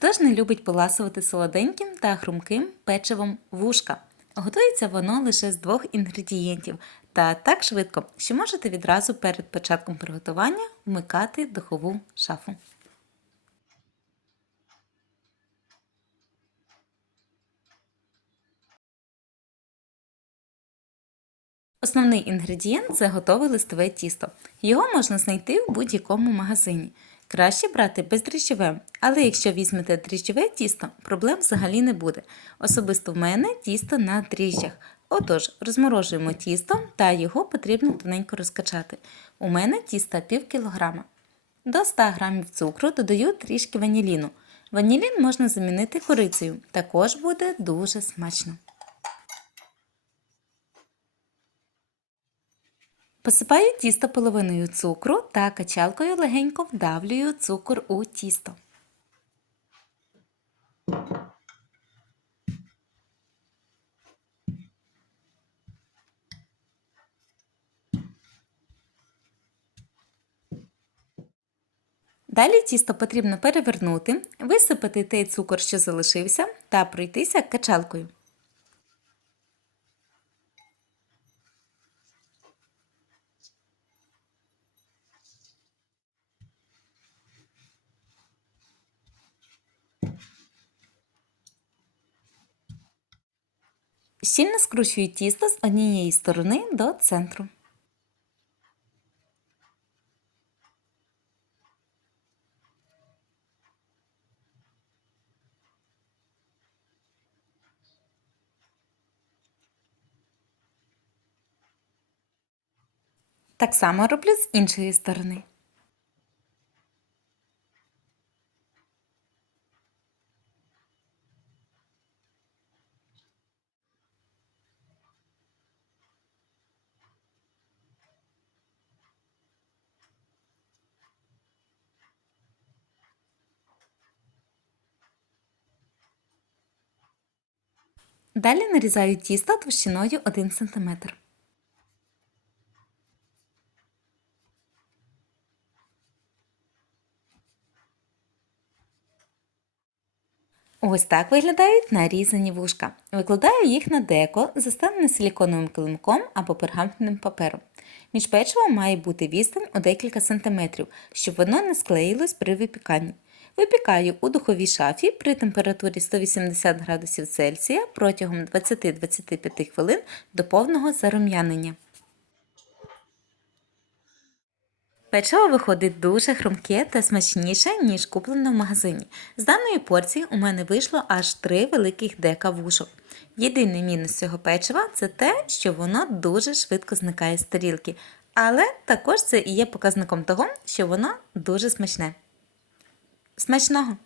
Хто ж не любить поласувати солоденьким та хрумким печивом вушка? Готується воно лише з двох інгредієнтів та так швидко, що можете відразу перед початком приготування вмикати духову шафу. Основний інгредієнт це готове листове тісто. Його можна знайти в будь-якому магазині. Краще брати бездріжджове, але якщо візьмете дріжджове тісто, проблем взагалі не буде. Особисто в мене тісто на дріжджах. Отож, розморожуємо тісто та його потрібно тоненько розкачати. У мене тіста пів кілограма. До 100 г цукру додаю трішки ваніліну. Ванілін можна замінити корицею, також буде дуже смачно. Посипаю тісто половиною цукру та качалкою легенько вдавлюю цукор у тісто. Далі тісто потрібно перевернути, висипати той цукор, що залишився, та пройтися качалкою. Щільно скручую тісто з однієї сторони до центру. Так само роблю з іншої сторони. Далі нарізаю тісто товщиною 1 см. Ось так виглядають нарізані вушка. Викладаю їх на деко, заставлене силіконовим килимком або пергаментним папером. Між печивом має бути відстань у декілька сантиметрів, щоб воно не склеїлось при випіканні. Випікаю у духовій шафі при температурі 180 градусів Цельсія протягом 20-25 хвилин до повного зарум'янення. Печиво виходить дуже хрумке та смачніше, ніж куплене в магазині. З даної порції у мене вийшло аж 3 великих дека вушок. Єдиний мінус цього печива це те, що воно дуже швидко зникає з тарілки. Але також це і є показником того, що воно дуже смачне. Смачного!